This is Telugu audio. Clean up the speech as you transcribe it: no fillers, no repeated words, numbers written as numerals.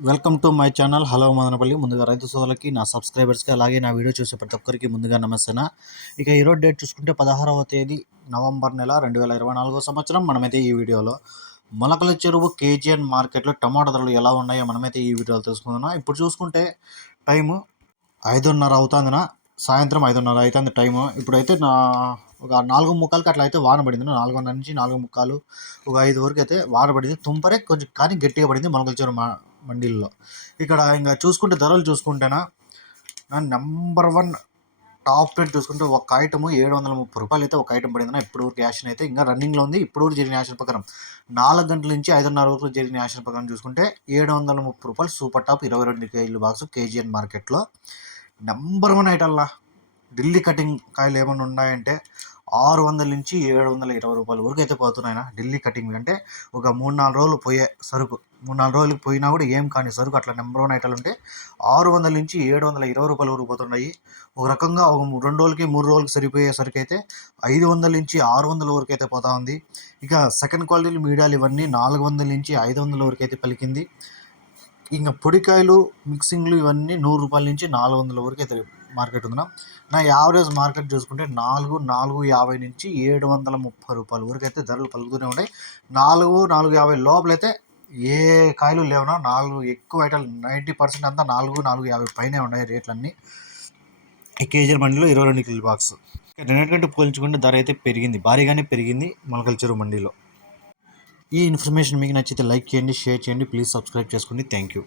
Welcome to my channel. Hello Madanapalle. ముందుగా రైతు సోదరులకి, నా సబ్స్క్రైబర్స్కి, అలాగే నా వీడియో చూసే ప్రతి ఒక్కరికి ముందుగా నమస్తేనా. ఇక ఈరోజు డేట్ చూసుకుంటే 16వ తేదీ నవంబర్ నెల 2024 సంవత్సరం. మనమైతే ఈ వీడియోలో మొలకల చెరువు కేజీఎన్ మార్కెట్లో టమాటా ధరలు ఎలా ఉన్నాయో మనమైతే ఈ వీడియోలో తెలుసుకుందాం. ఇప్పుడు చూసుకుంటే టైము 5:30 అవుతుందినా, సాయంత్రం 5:30 అవుతుంది టైము. ఇప్పుడైతే ఒక 4:45కి అట్లా అయితే వాన పడింది. 4:30 నుంచి 4:45 ఒక 5 వరకు అయితే వాన పడింది. తుంపరే కొంచెం కానీ గట్టిగా పడింది మొలకల చెరువు మండీల్లో. ఇక్కడ ఇంకా చూసుకుంటే ధరలు చూసుకుంటేనా, నెంబర్ 1 టాప్ రేట్ చూసుకుంటే ఒక ఐటమ్ 730 రూపాయలు అయితే ఒక ఐటమ్ పడింది. ఇప్పుడు వరకు యాక్షన్ అయితే ఇంకా రన్నింగ్లో ఉంది. ఇప్పుడు వరకు జరిగిన యాక్షన్ ప్రకారం 4 గంటల నుంచి 5:30 వరకు జరిగిన యాక్షన్ ప్రకారం చూసుకుంటే 730 రూపాయలు సూపర్ టాప్ 22 కేజీల బాక్స్ కేజీఎన్ మార్కెట్లో నెంబర్ 1 ఐటల్లా. ఢిల్లీ కటింగ్ కాయలు ఏమైనా ఉన్నాయంటే 600 నుంచి 720 రూపాయల వరకు అయితే పోతున్నాయి. ఢిల్లీ కటింగ్ అంటే ఒక 3-4 రోజులు పోయే సరుకు, 3-4 రోజులకు పోయినా కూడా ఏం కానీ సరుకు అట్లా నెంబర్ 1 ఐటలు ఉంటే 600 నుంచి 720 రూపాయల వరకు పోతున్నాయి. ఒక రకంగా ఒక 2 రోజులకి 3 రోజులకి సరిపోయే సరికి అయితే 500 నుంచి 600 వరకు అయితే పోతా ఉంది. ఇక సెకండ్ క్వాలిటీలు మీడియాలు ఇవన్నీ 400 నుంచి 500 వరకు అయితే పలికింది. ఇంకా పొడికాయలు మిక్సింగ్లు ఇవన్నీ 100 రూపాయల నుంచి 400 వరకు అయితే మార్కెట్ ఉందా. నా యావరేజ్ మార్కెట్ చూసుకుంటే 450 నుంచి 730 రూపాయల వరకు అయితే ధరలు పలుకుతూనే ఉంటాయి. 450 లోపలైతే ఏ కాయలు లేవునా. 4 ఎక్కువ ఐటలు 90% అంతా 450 పైనే ఉన్నాయి రేట్లన్నీ. ఈ కేజీ మండీలో 22 కేజీ బాక్స్ రెండింటికంటే పోల్చుకుంటే ధర అయితే పెరిగింది, భారీగానే పెరిగింది మొలకల చెరువు మండీలో. ఈ ఇన్ఫర్మేషన్ మీకు నచ్చితే లైక్ చేయండి, షేర్ చేయండి, ప్లీజ్ సబ్స్క్రైబ్ చేసుకోండి. Thank you.